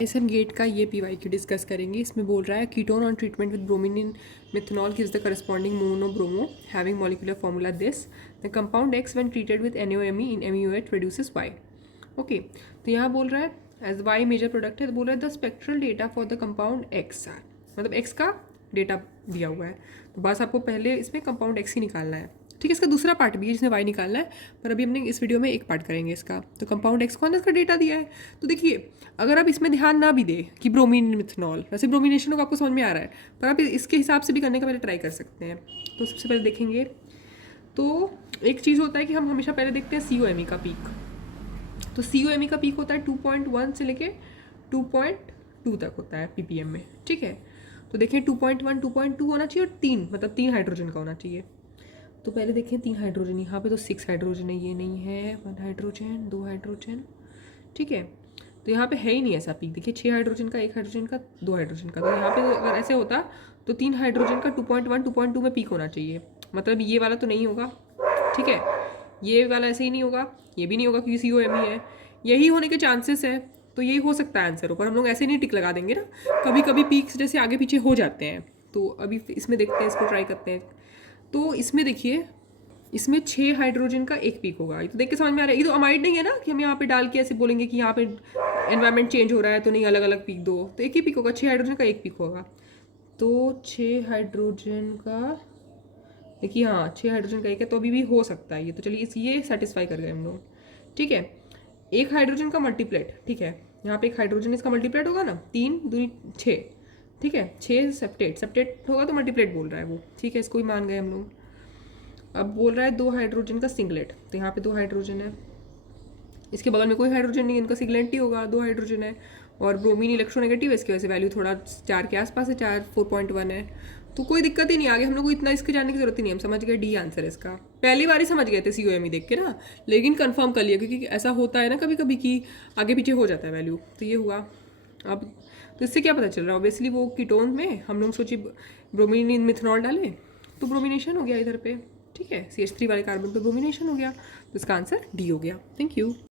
इस हम गेट का ये PYQ डिस्कस करेंगे। इसमें बोल रहा है ketone on treatment with bromine in methanol gives the corresponding mono bromo having molecular formula this the compound X when treated with NaOMe in MEOH produces Y। Okay, तो यहाँ बोल रहा है एज Y मेजर प्रोडक्ट है, तो बोल रहा है the spectral data for the compound X are, मतलब X का डेटा दिया हुआ है। तो बस आपको पहले इसमें कंपाउंड X ही निकालना है। ठीक है, इसका दूसरा पार्ट भी है जिसमें Y निकालना है, पर अभी हमने इस वीडियो में एक पार्ट करेंगे इसका। तो कंपाउंड X कौन इसका डेटा दिया है। तो देखिए, अगर आप इसमें ध्यान ना भी दे कि ब्रोमीन मिथनॉल, वैसे ब्रोमिनेशन को आपको समझ में आ रहा है, पर आप इसके हिसाब से भी करने का पहले ट्राई कर सकते हैं। तो सबसे पहले देखेंगे तो एक चीज़ होता है कि हम हमेशा पहले देखते हैं COMe का पीक। तो COMe का पीक होता है 2.1 से लेके 2.2 तक होता है ppm में। ठीक है, तो देखें 2.1 2.2 होना चाहिए और 3 मतलब 3 हाइड्रोजन का होना चाहिए। तो पहले देखें 3 हाइड्रोजन, यहाँ पे तो 6 हाइड्रोजन है, ये नहीं है, 1 हाइड्रोजन 2 हाइड्रोजन। ठीक है, तो यहाँ पे है ही नहीं ऐसा पीक। देखिए 6 हाइड्रोजन का, 1 हाइड्रोजन का, 2 हाइड्रोजन का। तो यहाँ पे अगर ऐसे होता तो 3 हाइड्रोजन का 2.1 2.2 में पीक होना चाहिए, मतलब ये वाला तो नहीं होगा। ठीक है, ये वाला ऐसे ही नहीं होगा, ये भी नहीं होगा क्योंकि COMe है, यही होने के चांसेस है। तो यही हो सकता है आंसर, पर हम लोग ऐसे नहीं टिक लगा देंगे ना, कभी कभी पीक्स जैसे आगे पीछे हो जाते हैं। तो अभी इसमें देखते हैं, इसको ट्राई करते हैं। तो इसमें देखिए, इसमें 6 हाइड्रोजन का एक पीक होगा। ये तो देख के समझ में आ रहा है, ये तो अमाइड नहीं है ना कि हम यहाँ पे डाल के ऐसे बोलेंगे कि यहाँ पे एनवायरनमेंट चेंज हो रहा है तो नहीं अलग अलग पीक दो। तो एक ही पीक होगा, 6 हाइड्रोजन का एक पीक होगा। तो 6 हाइड्रोजन का देखिए, हाँ 6 हाइड्रोजन का एक है, तो अभी भी हो सकता है ये। तो चलिए ये सेटिस्फाई कर गए हम लोग। ठीक है, एक हाइड्रोजन का मल्टीप्लेट। ठीक है, यहाँ पे एक हाइड्रोजन इसका मल्टीप्लेट होगा ना, 3 दूनी 6। ठीक है, 6 सेप्टेट, सेप्टेट होगा तो मल्टीप्लेट बोल रहा है वो। ठीक है, इसको ही मान गए हम लोग। अब बोल रहा है 2 हाइड्रोजन का सिंगलेट, तो यहाँ पे 2 हाइड्रोजन है, इसके बगल में कोई हाइड्रोजन नहीं है, इनका सिंगलेट ही होगा, 2 हाइड्रोजन है। और ब्रोमीन इलेक्ट्रोनेगेटिव है, इसकी वजह से वैल्यू थोड़ा 4 के आसपास है, 4.1 है। तो कोई दिक्कत ही नहीं, आगे हम लोग को इतना इसके जानने की जरूरत ही नहीं, हम समझ गए D आंसर है इसका। पहली बार ही समझ गए थे COMe देख के ना, लेकिन कंफर्म कर लिया क्योंकि ऐसा होता है ना कभी कभी कि आगे पीछे हो जाता है वैल्यू। तो ये हुआ। अब तो इससे क्या पता चल रहा है, ऑब्वियसली वो कीटोन में हम लोग सोचिए ब्रोमीन इन मिथनॉल डाले तो ब्रोमिनेशन हो गया इधर पे। ठीक है, CH3 वाले कार्बन पे ब्रोमिनेशन हो गया, तो इसका आंसर D हो गया। Thank you.